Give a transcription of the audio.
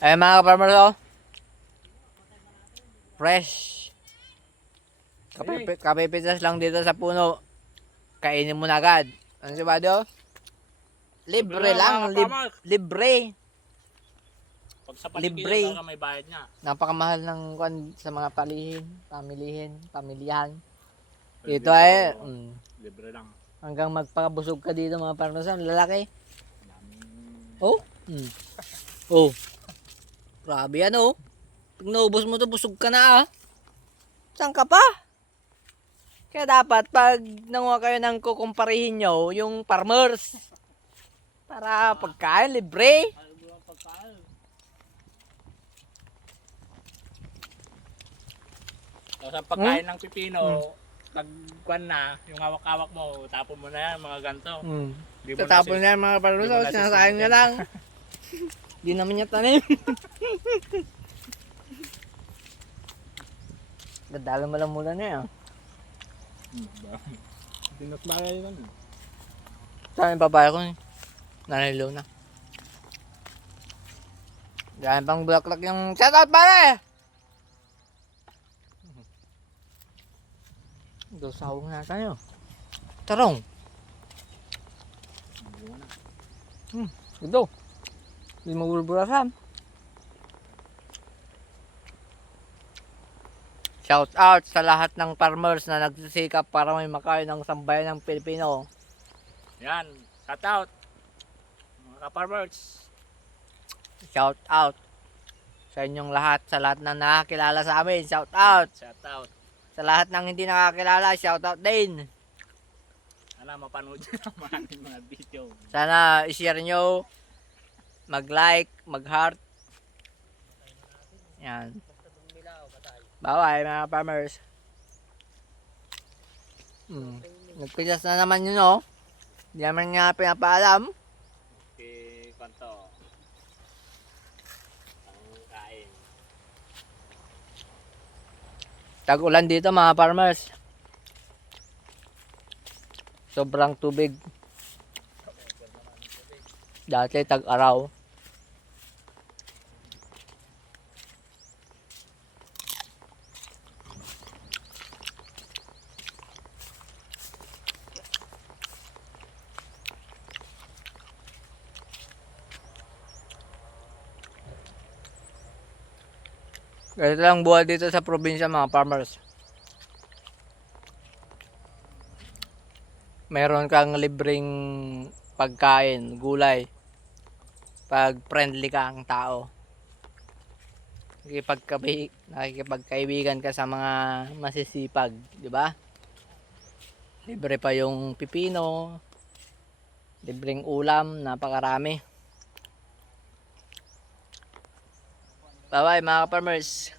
Ay mga ka-farmers, oh. Fresh. Kapipitas lang dito sa puno. Kainin mo na agad. Ano si Bado? Libre lang. Libre. Pag sa paligid Libre. talaga may bayad niya. Napakamahal ng kwan sa mga pamilihan. Dito ay Libre lang. hanggang magpakabusog ka dito mga farmers, lalaki. Daming... Oh. Oh. Grabe yan, oh. Pag naubos mo to, busog ka na, ah. Saan ka pa? Kaya dapat pag nanguha kayo ng kukumparihin nyo, yung farmers. Para pagkain, libre. Tapos ang pagkain ng pipino, pagkuan na, yung hawak-hawak mo, tapon mo na yan, mga ganito. Di mo Tatapon na na yan mga di farmers, mo oh. na Sinasayang nga lang. Di naman niya tanim. Dadalo mo lang mula na yan. Dinasmaya yun. Saan yung babae ko eh. Nanalo na. Dahil pang bulaklak yung shoutout pare! Dosawang na tayo. Tarong. Ito. Hindi mabulbulasan. Shout out sa lahat ng farmers na nagsisikap para may makain ng sambayan ng Pilipino. Yan, shout out. Mga ka-farmers. Shout out sa inyong lahat, sa lahat na nakakilala sa amin. Shout out. Shout out. Sa lahat ng hindi nakakilala, shout out din. Sana mapanood nyo naman ang mga video. Sana i-share nyo, mag-like, mag-heart. Yan. Bye-bye mga farmers. Nagpitas na naman yun, oh. Hindi naman nga pinapaalam. Okay, kanto. Ang kain. Tag-ulan dito mga farmers. Sobrang tubig. Dati tag-araw. Ganito lang buhay dito sa probinsya mga farmers. Meron kang libreng pagkain, gulay. Pag friendly ka ang tao. Nakikipagkaibigan ka sa mga masisipag, di ba? Libre pa yung pipino. Libreng ulam, napakarami. Bye-bye mga farmers.